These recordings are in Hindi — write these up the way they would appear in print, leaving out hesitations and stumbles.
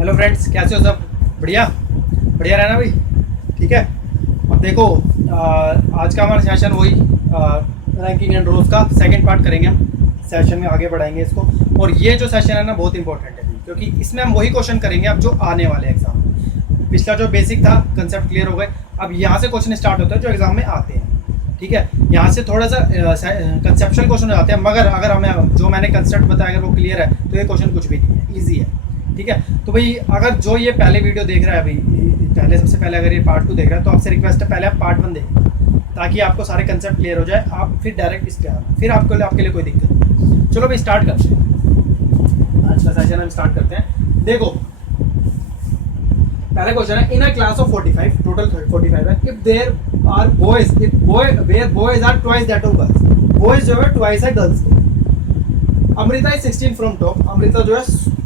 हेलो फ्रेंड्स, कैसे हो सब? बढ़िया बढ़िया रहना भाई। ठीक है, अब देखो आज का हमारा सेशन वही रैंकिंग एंड रोज का सेकंड पार्ट करेंगे हम। सेशन में आगे बढ़ाएंगे इसको। और ये जो सेशन है ना बहुत इंपॉर्टेंट है क्योंकि इसमें हम वही क्वेश्चन करेंगे अब जो आने वाले एग्जाम में। पिछला जो बेसिक था कंसेप्ट क्लियर हो गए, अब यहाँ से क्वेश्चन स्टार्ट होते हैं जो एग्जाम में आते हैं। ठीक है, यहाँ से थोड़ा सा कंसेप्चुअल क्वेश्चन हो जाते हैं, मगर अगर हमें जो मैंने कंसेप्ट बताया अगर वो क्लियर है तो ये क्वेश्चन कुछ भी नहीं है, ईजी है। ठीक है, तो भाई अगर जो ये पहले वीडियो देख रहा है भाई, पहले सबसे पहले अगर ये पार्ट 2 देख रहा है तो आपसे रिक्वेस्ट है पहले आप पार्ट 1 देखें ताकि आपको सारे कंसेप्ट क्लियर हो जाए, आप फिर डायरेक्ट इस पे आना, फिर आपके लिए कोई दिक्कत नहीं। चलो भाई स्टार्ट करते हैं आज का सेशन, हम स्टार्ट करते हैं। देखो पहला क्वेश्चन है, in a class of 45, total 45 है, if there are boys, if where boys are twice that of girls, boys जो है ट्वाइस है गर्ल्स के। Amrita is 16 from top, Amrita जो है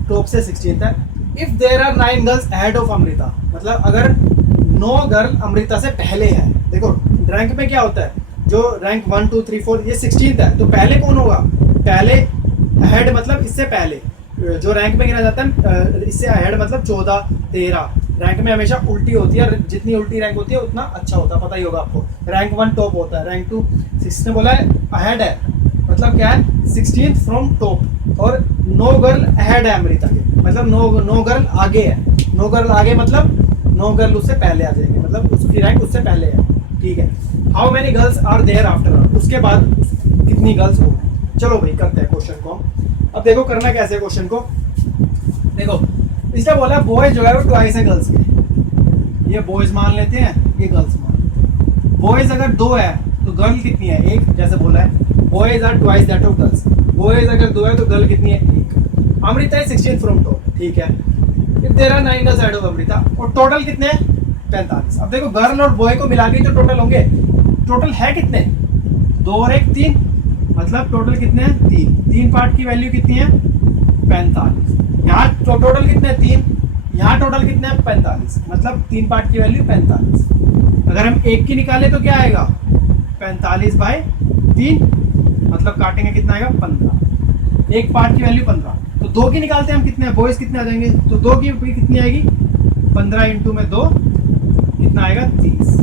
टॉप से 16th है। If there are 9 girls ahead of Amrita, मतलब अगर 9 गर्ल अमृता से पहले है। देखो रैंक में क्या होता है, जो रैंक 1 2 3 4 ये 16th है, तो पहले कौन होगा? पहले अहेड मतलब इससे पहले जो रैंक में गिना जाता है, इससे अहेड मतलब 14 13। रैंक में हमेशा उल्टी होती है, जितनी उल्टी रैंक होती है उतना अच्छा होता है, पता ही होगा आपको। रैंक 1 टॉप होता है, रैंक 2 6 ने बोला है अहेड है, मतलब क्या है 16th फ्रॉम टॉप। और 9 गर्ल अहेड है अमृता के, मतलब 9 गर्ल आगे है। 9 गर्ल आगे मतलब 9 गर्ल उससे पहले आ जाएंगे, मतलब उसकी रैंक उससे पहले है। ठीक है, how many girls are there after, उसके बाद कितनी गर्ल्स हो। चलो भाई करते हैं क्वेश्चन को। अब देखो करना कैसे क्वेश्चन को, देखो इसने बोला बॉयज जो है वो ट्वाइस है गर्ल्स के, ये बॉयज मान लेते हैं, ये गर्ल्स मान लेते हैं। बॉयज अगर 2 है तो गर्ल कितनी है? 1, जैसे बोला है boys are twice that of girls, boys अगर 2 है तो गर्ल कितनी है? 1। अमृता है 16 फ्रॉम टॉप, ठीक है। If there are 9 girls ahead of Amrita, और टोटल कितने हैं? 45। अब देखो गर्ल और बॉय को मिला के तो टोटल होंगे, टोटल है कितने? 2 और 1 3, मतलब टोटल कितने हैं? 3 पार्ट की वैल्यू कितनी है? 45। यहाँ टोटल कितने हैं? 3। यहाँ टोटल कितने हैं? 45, मतलब 3 पार्ट की वैल्यू 45। अगर हम 1 की निकाले तो क्या आएगा? 45/3, मतलब काटेंगे कितना आएगा? 15। 1 पार्ट की वैल्यू 15, तो 2 की निकालते हैं हम, कितने हैं बॉयज कितने आ जाएंगे? तो 2 की कितनी आएगी? 15 इंटू में 2 कितना आएगा? 30,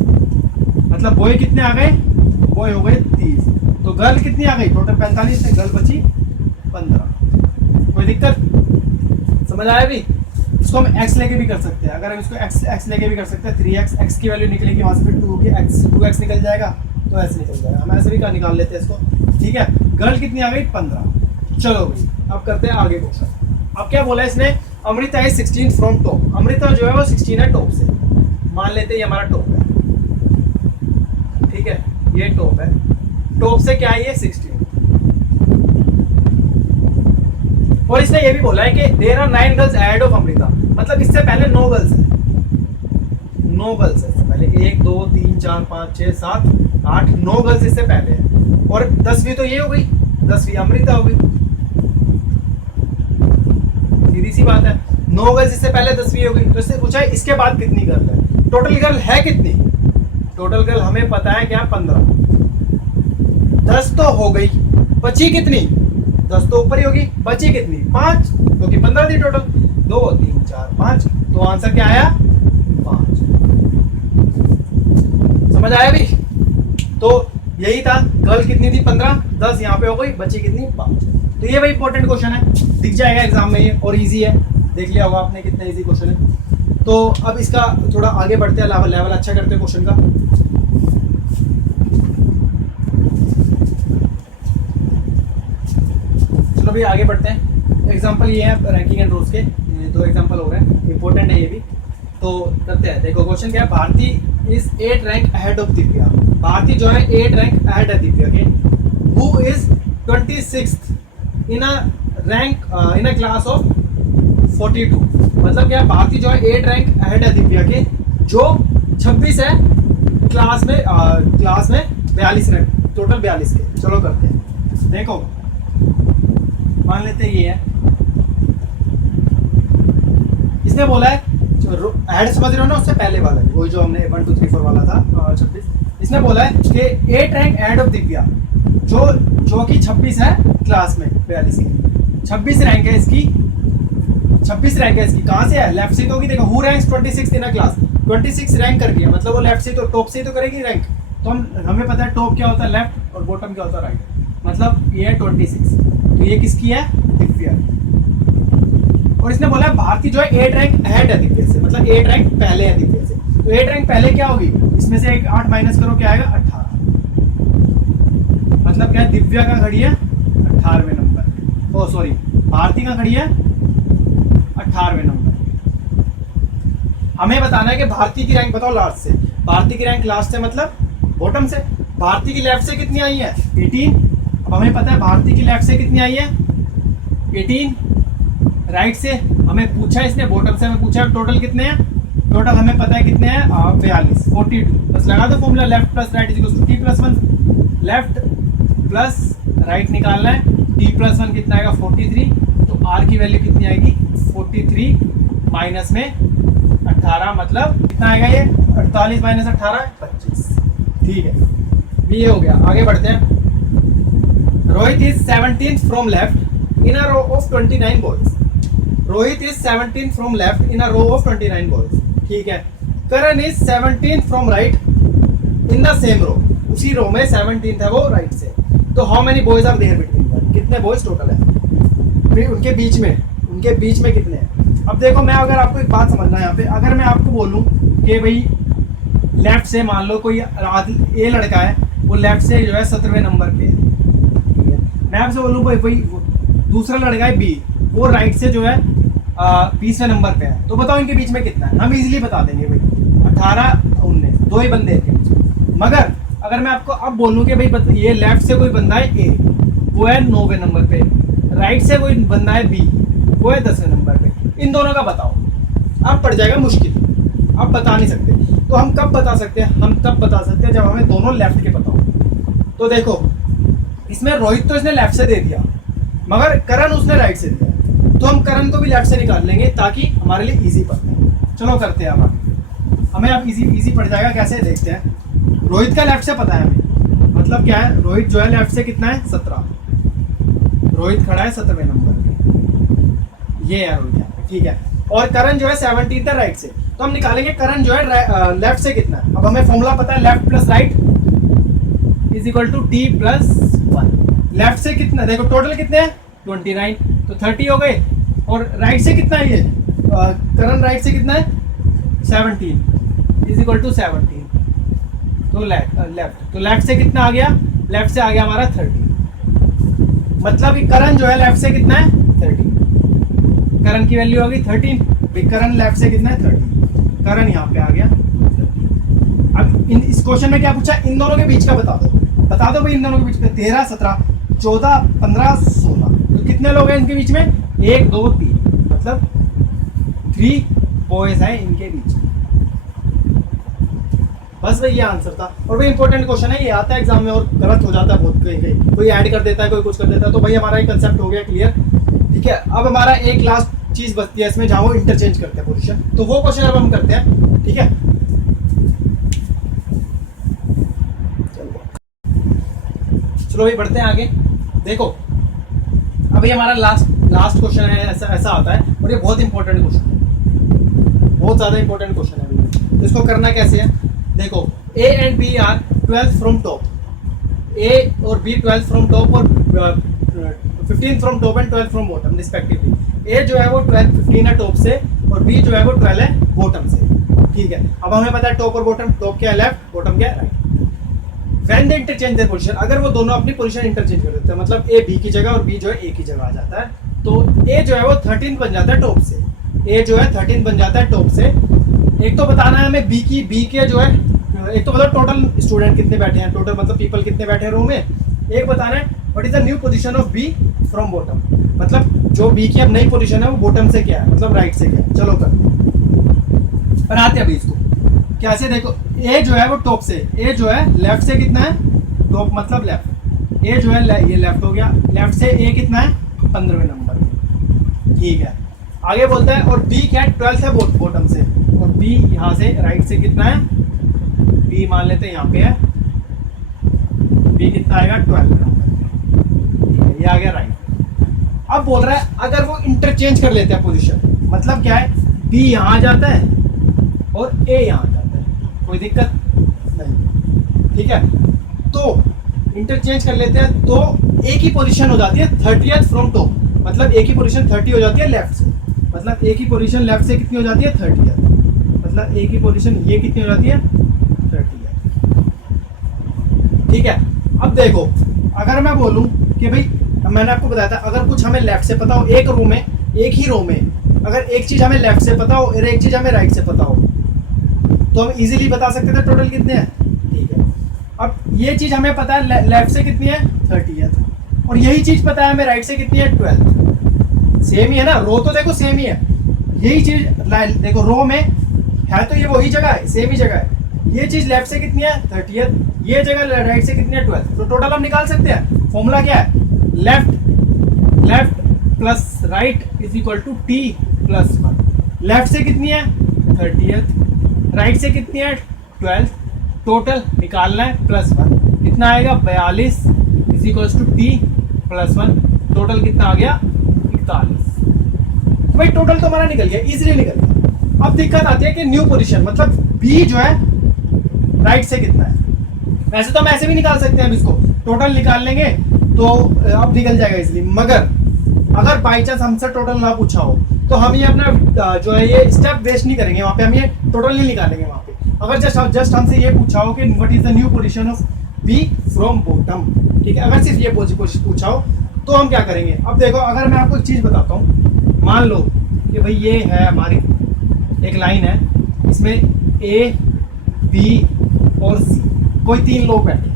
मतलब बॉय कितने आ गए? बॉय हो गए 30, तो गर्ल कितनी आ गई? टोटल 45 है, गर्ल बची 15। कोई दिक्कत? समझ आया भी? इसको हम x लेके भी कर सकते हैं, अगर हम इसको x लेके भी कर सकते हैं। 3x, x की वैल्यू निकलेगी वहां से, फिर 2x निकल जाएगा तो ऐसे निकल जाएगा, हम ऐसे भी निकाल लेते हैं इसको। ठीक है, गर्ल कितनी आ गई? 15। चलो भाई अब करते हैं आगे क्वेश्चन। अब क्या बोला इसने? अमृता है 16 फ्रॉम टॉप, अमृता जो है वो 16 है टॉप से, मान लेते हैं ये हमारा टॉप है। ठीक है, ये टॉप है, टॉप से क्या है? ये 16। और इसने ये भी बोला है कि there are 9 girls ahead of Amrita, मतलब इससे पहले 9 गर्ल्स है, 9 गर्ल्स है इससे पहले। 1 2 3 4 5 6 7 8 9 गर्ल्स इससे पहले है। और 10वीं तो ये हो गई, 10वीं अमृता हो गई, सीधी सी बात है। 9 गर्ल्स इससे पहले 10वीं हो गई, तो इससे पूछा है इसके बाद कितनी गर्ल है। टोटल गर्ल है कितनी? टोटल गर्ल हमें पता है क्या? 15। 10 तो हो गई, बची कितनी? 10 तो ऊपर ही होगी, बची कितनी? 5, क्योंकि 15 थी टोटल। 2 3 4 5, तो आंसर क्या आया? 5। समझ आया भी? तो यही था, गर्ल कितनी थी? 15, 10 यहाँ पे हो गई, बची कितनी? 5। तो ये भाई इंपॉर्टेंट क्वेश्चन है, दिख जाएगा एग्जाम में ये, और इजी है, देख लिया होगा आपने कितना इजी क्वेश्चन है। तो अब इसका थोड़ा आगे बढ़ते हैं, लेवल अच्छा करते हैं क्वेश्चन का। चलो भी आगे बढ़ते हैं। एग्जाम्पल ये है रैंकिंग एंड रोज के, 2 एग्जाम्पल हो रहे हैं, इंपॉर्टेंट है ये भी, तो करते हैं। देखो क्वेश्चन क्या है, Bharti is 8 rank ahead of Divya, Bharti जो है 8 रैंक अहेड है दिव्या के। Who is 26th in a rank in a class of 42, मतलब क्या है भारती जो है 8 रैंक अहेड है दिव्या के, जो 26 है क्लास में 42 रैंक, टोटल 42 के। चलो करते हैं, देखो मान लेते हैं ये है, इसने बोला है ऐड समझ रहे हो ना, उससे पहले वाला वही जो हमने 1 2 3 4 वाला था 26। इसने बोला है कि 8 रैंक ऐड ऑफ दिव्या, जो कि 26 है क्लास में 42 की, 26 रैंक है इसकी 26 रैंक है इसकी, कहाँ से है, लेफ्ट से तो होगी। देखो who ranks 26 in a class, 26 rank कर दिया, मतलब वो लेफ्ट से तो टॉप से ही तो करेगी रैंक। तो हमें पता है टॉप क्या होता है लेफ्ट और बॉटम क्या होता है राइट, मतलब ये है 26। तो ये किसकी है, दिव्या। और इसने बोला भारती जो है 8 रैंक अहेड है दिव्या से, मतलब 8 रैंक पहले है दिव्या से। तो 8 रैंक पहले क्या होगी, इसमें से एक 8 माइनस करो क्या आएगा 18, मतलब क्या है, दिव्या का खड़ी है 18वें नंबर, ओ सॉरी भारती का खड़ी है 18वें नंबर। हमें बताना है कि भारती की रैंक बताओ लास्ट से, भारती की रैंक लास्ट से मतलब बॉटम से। भारती की लेफ्ट से कितनी आई है 18, अब हमें पता है भारती की लेफ्ट से कितनी आई है 18, राइट से हमें पूछा इसने, बॉटम से हमें पूछा टोटल कितने हैं, टोटल हमें पता है कितने हैं 42, 42 बस लगा दो formula, left plus right is T plus 1, left plus right निकालना है, टी प्लस 1 कितना आएगा 43, तो आर की वैल्यू कितनी आएगी 43 माइनस में 18, मतलब कितना आएगा ये 48 माइनस 18 25, ठीक है। ये हो गया, आगे बढ़ते हैं। Rohit is 17th from left in a row of 29 boys, Rohit is 17th from left in a row of 29 boys, ठीक है। Karan is 17th from right in the same row, उसी रो में 17th है वो राइट से। तो how many boys are there between them, कितने बॉयज टोटल है, फिर उनके बीच में कितने हैं। अब देखो मैं अगर आपको एक बात समझना है यहाँ पे, अगर मैं आपको बोलूँ कि भाई लेफ्ट से मान लो कोई ए लड़का है, वो लेफ्ट से जो है 17वें नंबर पे है, ठीक है। मैं आपसे बोलूँ भाई दूसरा लड़का है बी, वो राइट से जो है 20वें नंबर पे है, तो बताओ इनके बीच में कितना है, हम इजीली बता देंगे भाई 18 19, दो ही बंदे हैं इनके बीच में। मगर अगर मैं आपको अब बोलूँ कि भाई ये लेफ्ट से कोई बंदा है ए, वो है 9वें नंबर पे, राइट से कोई बंदा है बी, वो है 10वें नंबर पे, इन दोनों का बताओ, अब पड़ जाएगा मुश्किल, अब बता नहीं सकते। तो हम कब बता सकते हैं, हम तब बता सकते हैं जब हमें दोनों लेफ्ट के पता हो। तो देखो इसमें रोहित तो इसने लेफ्ट से दे दिया, मगर करण उसने राइट से दिया, तो हम करण को भी लेफ्ट से निकाल लेंगे ताकि हमारे लिए इजी पड़े। चलो करते हैं, अब हमें अब इजी पड़ जाएगा, कैसे देखते हैं। रोहित का लेफ्ट से पता है हमें, मतलब क्या है, रोहित जो है लेफ्ट से कितना है 17, रोहित खड़ा है 17वें नंबर पे, ये है रोहित यहाँ पे, ठीक है। और करण जो है 17th है राइट से, तो हम निकालेंगे करण जो है लेफ्ट से कितना है। अब हमें फॉर्मूला पता है left plus right is equal to T plus 1। Left से कितना, देखो टोटल कितने हैं 29, तो 30 हो गए। और राइट से कितना है ये करण राइट से कितना है 17 इज इक्वल टू 17, तो लेफ्ट से कितना आ गया, लेफ्ट से आ गया हमारा 30, मतलब कि करण जो है लेफ्ट से कितना है 30, करण की वैल्यू होगी 13, करण लेफ्ट से कितना है 30, करण यहाँ पे आ गया। अब इस क्वेश्चन में क्या पूछा, इन दोनों के बीच का बता दो भाई, इन दोनों के बीच में 13 17 14 15 16, तो कितने लोग हैं इनके बीच में 1 2 3, मतलब 3 बॉयज हैं इनके बीच में। बस भाई ये आंसर था। और भाई इंपॉर्टेंट क्वेश्चन है, ये आता है एग्जाम में और गलत हो जाता है बहुत, कहीं कोई ऐड कर देता है, कोई कुछ कर देता है। तो भाई हमारा ये कंसेप्ट हो गया क्लियर, ठीक है। अब हमारा एक लास्ट चीज बचती है इसमें, जहां वो इंटरचेंज करते हैं पोजीशन, तो वो क्वेश्चन अब हम करते हैं, ठीक है। चलो भाई बढ़ते हैं आगे। देखो अभी हमारा लास्ट क्वेश्चन है, ऐसा आता है, और ये बहुत इंपॉर्टेंट क्वेश्चन है, बहुत ज्यादा इंपॉर्टेंट क्वेश्चन है। तो इसको करना कैसे है, देखो A and B are 12th from top, A और बी 12th फ्रॉम टॉप और 15th from top and 12th from bottom respectively. A जो है वो 15 है टॉप से, और बी जो है वो 12 है बॉटम से, ठीक है। अब हमें पता है टॉप और बॉटम, टॉप क्या है लेफ्ट, बॉटम क्या है right. When they interchange their position, अगर वो दोनों अपनी पोजीशन इंटरचेंज कर देते हैं, मतलब ए बी की जगह और बी जो है ए की जगह आ जाता है, तो ए जो है वो 13 बन जाता है टॉप से, ए जो है 13 बन जाता है टॉप से। एक तो बताना है हमें बी के जो है, एक तो मतलब टोटल स्टूडेंट कितने बैठे हैं, टोटल मतलब पीपल कितने बैठे हैं रूम में। एक बताना है what is the new position of B from bottom, मतलब जो बी की अब नई पोजीशन है वो बॉटम से क्या है, मतलब राइट से क्या है। चलो कर बनाते हैं अभी इसको कैसे। देखो ए जो है वो टॉप से, ए जो है लेफ्ट से कितना है, टॉप मतलब लेफ्ट, ए जो है ये लेफ्ट हो गया, लेफ्ट से ए कितना है 15वें नंबर, ठीक है। आगे बोलता है और बी क्या है 12th है बॉटम से, और बी यहाँ से राइट से कितना है, बी मान लेते हैं यहाँ पे है, बी कितना आएगा 12वें नंबर, ये आ गया राइट। अब बोल रहा है अगर वो इंटरचेंज कर लेते हैं पोजीशन, मतलब क्या है, बी यहाँ जाता है और ए यहाँ जाता है, कोई दिक्कत नहीं, ठीक है। तो इंटरचेंज कर लेते हैं तो ए की पोजीशन हो जाती है 30th फ्रॉम टॉप, मतलब ए की पोजीशन 30 हो जाती है लेफ्ट से, मतलब ए की पोजीशन लेफ्ट से कितनी हो जाती है 30th, मतलब ए की पोजीशन ये कितनी हो जाती है 30th, ठीक है। अब देखो अगर मैं बोलूं कि भाई, मैंने आपको बताया था अगर कुछ हमें लेफ्ट से पता हो, एक रो में, एक ही रो में अगर एक चीज हमें लेफ्ट से पता हो और एक चीज हमें राइट से पता हो, तो हम इजीली बता सकते थे टोटल कितने हैं, ठीक है। अब ये चीज हमें पता है लेफ्ट से कितनी है 30th, और यही चीज पता है हमें राइट से कितनी है 12th, सेम ही है ना, रो तो देखो सेम ही है, यही चीज देखो रो में है तो ये वही जगह है, सेम ही जगह है, ये चीज लेफ्ट से कितनी है 30th, ये जगह राइट से कितनी है 12th, तो टोटल हम निकाल सकते हैं। फॉर्मूला क्या है, left plus right is equal to T plus 1, left से कितनी है 30th, राइट से कितनी है 12th, टोटल निकालना है प्लस 1, कितना आएगा 42 is equal to T plus 1, total कितना आ गया 41। भाई टोटल तो हमारा निकल गया, इजीली निकल गया। अब दिक्कत आती है कि न्यू पोजीशन, मतलब बी जो है राइट से कितना है, वैसे तो हम ऐसे भी निकाल सकते हैं, इसको टोटल निकाल लेंगे तो अब निकल जाएगा इजीली, मगर अगर बाई चांस हमसे टोटल ना पूछा हो तो हम ये अपना जो है ये स्टेप वेस्ट नहीं करेंगे, वहाँ पे हम ये टोटल नहीं निकालेंगे वहाँ पे। अगर जस्ट हमसे ये पूछा हो कि what is the new position of B from bottom, ठीक है, अगर सिर्फ ये पूछा हो तो हम क्या करेंगे। अब देखो अगर मैं आपको एक चीज बताता हूँ, मान लो कि भाई ये है हमारी एक लाइन है, इसमें ए बी और सी, कोई 3 लोग बैठे,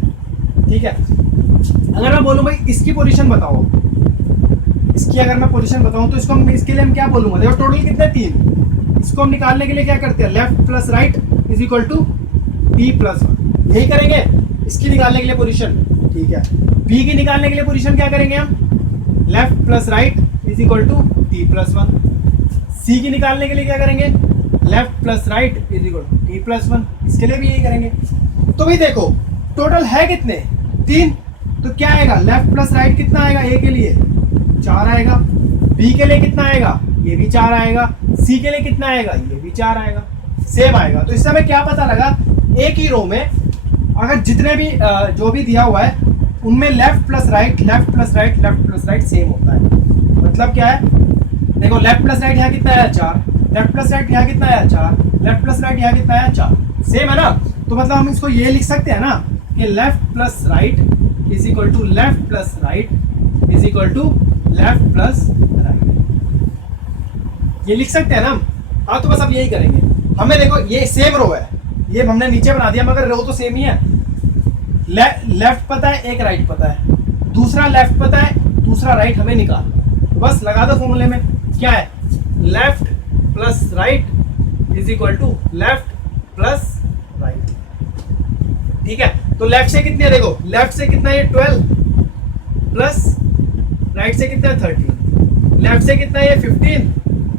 ठीक है। अगर मैं बोलूँ भाई इसकी पोजीशन बताओ, इसकी अगर मैं पोजीशन बताऊं तो इसके लिए हम क्या बोलूंगा, देखो टोटल कितने 3, इसको हम निकालने के लिए क्या करते हैं, left plus right is equal to T plus 1, यही करेंगे इसकी निकालने के लिए पोजीशन, ठीक है। बी की निकालने के लिए पोजीशन क्या करेंगे हम, left plus right is equal to T plus 1, C की निकालने के लिए क्या करेंगे, left plus right is equal to T plus 1, इसके लिए भी यही करेंगे। तो भाई देखो टोटल है कितने 3, तो क्या आएगा लेफ्ट प्लस राइट कितना आएगा, ए के लिए 4 आएगा, बी के लिए कितना आएगा, ये भी 4 आएगा, सी के लिए कितना आएगा, ये भी 4 आएगा, सेम आएगा। तो इससे हमें क्या पता लगा, एक ही रो में अगर जितने भी जो भी दिया हुआ है उनमें लेफ्ट प्लस राइट सेम होता है। मतलब क्या है, देखो लेफ्ट प्लस राइट यहाँ कितना है 4, लेफ्ट प्लस राइट यहाँ कितना है 4, लेफ्ट प्लस राइट यहाँ कितना है 4, सेम है ना। तो मतलब हम इसको ये लिख सकते हैं ना कि left plus right is equal to left plus right is equal to left plus right, ये लिख सकते हैं ना हम। हाँ तो बस अब यही करेंगे, हमें देखो ये सेम रो है, ये हमने नीचे बना दिया मगर रो तो सेम ही है, लेफ्ट पता है एक राइट पता है, दूसरा लेफ्ट पता है दूसरा राइट हमें निकालना है, तो बस लगा दो फॉर्मूले में, क्या है left plus right is equal to left plus right, ठीक है। तो लेफ्ट से कितने, देखो लेफ्ट से कितना है 12 प्लस राइट से कितना है 13, लेफ्ट से कितना है 15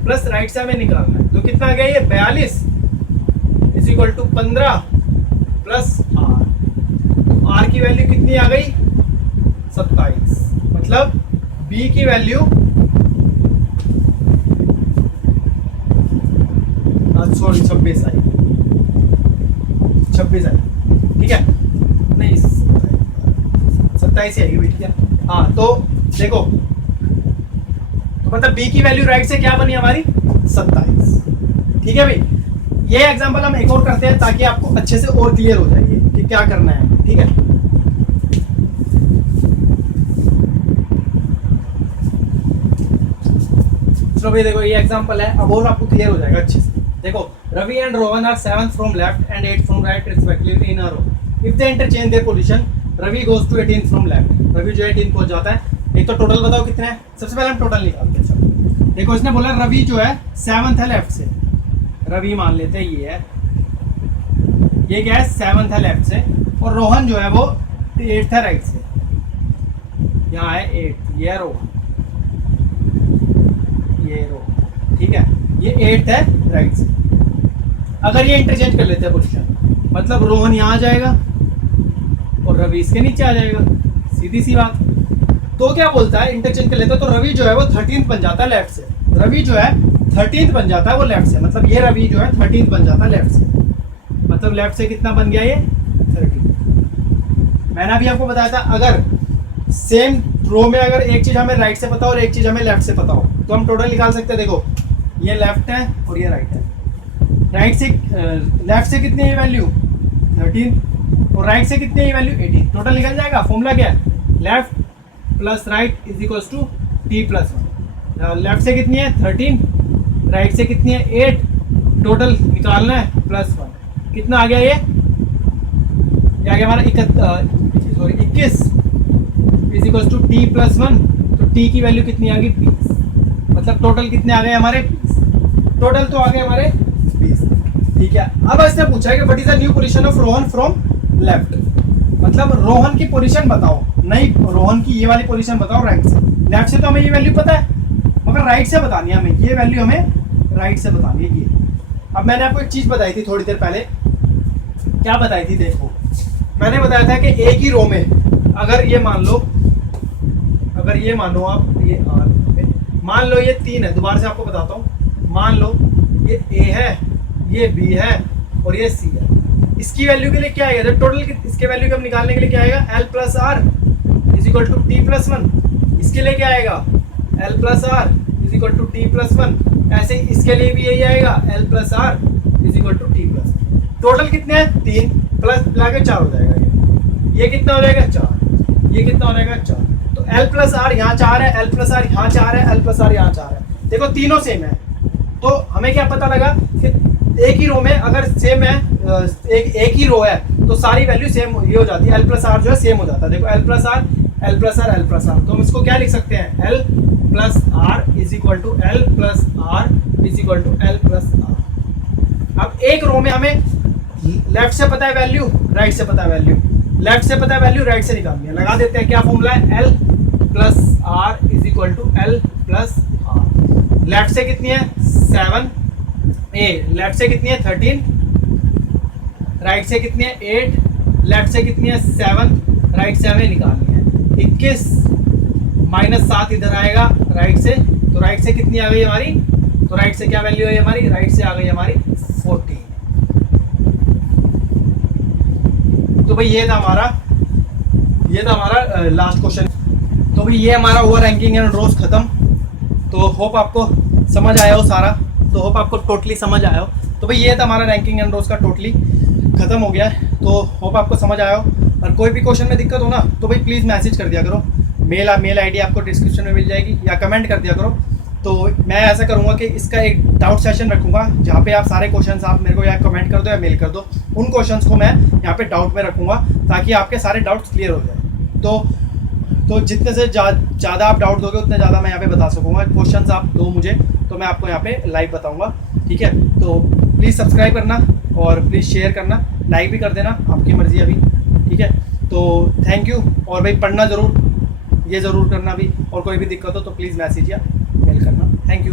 प्लस राइट से हमें निकालना है, तो कितना आ गया ये 42 is equal to 15 plus R, तो आर की वैल्यू कितनी आ गई 27, मतलब बी की वैल्यू सॉरी 26 आई, 26 आई, ठीक है, नहीं 27 ही आएगी भाई, ठीक है। हाँ तो देखो, तो मतलब बी की वैल्यू राइट से क्या बनी हमारी 27, ठीक है भाई। ये एग्जांपल हम एक और करते हैं ताकि आपको अच्छे से और क्लियर हो जाए कि क्या करना है, ठीक है। चलो भाई देखो ये एग्जांपल है, अब और आपको क्लियर हो जाएगा अच्छे से। देखो Ravi and Rohan are 7 from left and 8 from right respectively in a row, if they interchange their position Ravi goes to 18 from left, Ravi जो है 18 पहुंच जाता है। एक तो टोटल बताओ कितने हैं, सबसे पहले हम टोटल निकालते हैं। चलो देखो इसने बोला रवि जो है 7th है लेफ्ट से, रवि मान लेते हैं ये क्या है 7th है लेफ्ट से, और रोहन जो है वो 8th है राइट से, यहाँ है 8, ये रोहन, ये रोहन, ठीक है, ये 8th है राइट से। अगर ये इंटरचेंज कर लेते हैं पोजीशन, मतलब रोहन यहाँ आ जाएगा और रवि इसके नीचे आ जाएगा, सीधी सी बात। तो क्या बोलता है, इंटरचेंज कर लेते हैं, तो रवि जो है वो 13th बन जाता है लेफ्ट से, रवि जो है 13th बन जाता है वो लेफ्ट से, मतलब ये रवि जो है 13th बन जाता है लेफ्ट से, मतलब लेफ्ट से कितना बन गया ये 13। मैंने अभी आपको बताया था अगर सेम रो में अगर एक चीज हमें राइट से पता हो और एक चीज हमें लेफ्ट से पता हो तो हम टोटल निकाल सकते हैं। देखो ये लेफ्ट है और ये राइट है, राइट से लेफ्ट से कितनी है वैल्यू 13 और राइट से कितनी है वैल्यू 18, टोटल निकल जाएगा। फॉर्मूला क्या है, left plus right is equals to T plus 1। Left से कितनी है 13, राइट से कितनी है 8, टोटल निकालना है प्लस 1, कितना आ गया ये आ गया हमारा 21 is equals to T plus 1, तो टी की वैल्यू कितनी आ गई 20, मतलब टोटल कितने आ गए हमारे 20, टोटल तो आ गए हमारे 20। ठीक है, अब इसने पूछा है कि what is the new position of Rohan from left, मतलब रोहन की पोजीशन बताओ, नहीं रोहन की ये वाली पोजीशन बताओ राइट से। लेफ्ट से तो हमें ये वैल्यू पता है मगर राइट से बतानी है हमें, ये वैल्यू हमें राइट से बतानी है ये। अब मैंने आपको एक चीज बताई थी थोड़ी देर पहले, क्या बताई थी देखो, मैंने बताया था कि एक ही रो में अगर ये मान लो, अगर ये मानो आप ये मान लो ये 3 है, दोबारा से आपको बताता हूँ, मान लो ये ए है, ये बी है और ये सी है, इसकी वैल्यू के लिए क्या आएगा, जब टोटल इसके वैल्यू को निकालने के लिए क्या आएगा, L plus R is equal to T plus 1, इसके लिए क्या आएगा L plus R is equal to T plus 1, ऐसे इसके लिए भी यही आएगा L plus R is equal to T plus. Total कितने हैं 3 प्लस मिला के 4 हो जाएगा, ये कितना हो जाएगा 4, ये कितना हो जाएगा 4, तो एल प्लस आर यहाँ 4 है, एल प्लस आर यहाँ 4 है, एल प्लस आर यहाँ 4 है, देखो तीनों सेम है। तो हमें क्या पता लगा कि एक ही रो में अगर सेम है, एक ही रो है तो सारी वैल्यू सेम ये हो जाती है, एल प्लस आर जो है सेम हो जाता है। देखो L plus R L plus R L plus R, तो हम इसको क्या लिख सकते हैं, L plus R is equal to L plus R is equal to L plus R. अब एक रो में हमें लेफ्ट से पता है वैल्यू, राइट से पता है वैल्यू, लेफ्ट से पता है वैल्यू, राइट से निकालनी है, लगा देते हैं। क्या फॉर्मूला है, L plus R is equal to L plus R. Left से कितनी है 7, ए लेफ्ट से कितनी है 13, राइट से कितनी है 8, लेफ्ट से कितनी है 7, राइट से हमें निकालनी है 21 माइनस 7 इधर आएगा राइट से, तो राइट से कितनी आ गई हमारी, तो राइट से क्या वैल्यू है हमारी, राइट से आ गई हमारी 14। तो भाई ये था हमारा लास्ट क्वेश्चन। तो भाई ये हमारा ओवर रैंकिंग एंड रोज खत्म। तो होप आपको समझ आया हो सारा, तो होप आपको टोटली समझ आया हो। तो भाई ये था हमारा रैंकिंग एंड रोज का टोटली खत्म हो गया है। तो होप आपको समझ आया हो, और कोई भी क्वेश्चन में दिक्कत हो ना तो भाई प्लीज़ मैसेज कर दिया करो, मेल आईडी आपको डिस्क्रिप्शन में मिल जाएगी, या कमेंट कर दिया करो। तो मैं ऐसा करूँगा कि इसका एक डाउट सेशन रखूँगा जहाँ पे आप सारे क्वेश्चन्स आप मेरे को या कमेंट कर दो या मेल कर दो, उन क्वेश्चंस को मैं यहाँ पे डाउट में रखूँगा ताकि आपके सारे डाउट्स क्लियर हो जाए। तो जितने से ज़्यादा आप डाउट दोगे उतने ज़्यादा मैं यहाँ पे बता सकूँगा। क्वेश्चंस आप दो मुझे तो मैं आपको यहाँ पे लाइव बताऊँगा, ठीक है। तो प्लीज़ सब्सक्राइब करना और प्लीज़ शेयर करना, लाइक भी कर देना, आपकी मर्ज़ी अभी, ठीक है। तो थैंक यू, और भाई पढ़ना ज़रूर, ये ज़रूर करना भी, और कोई भी दिक्कत हो तो प्लीज़ मैसेज या मेल करना। Thank you.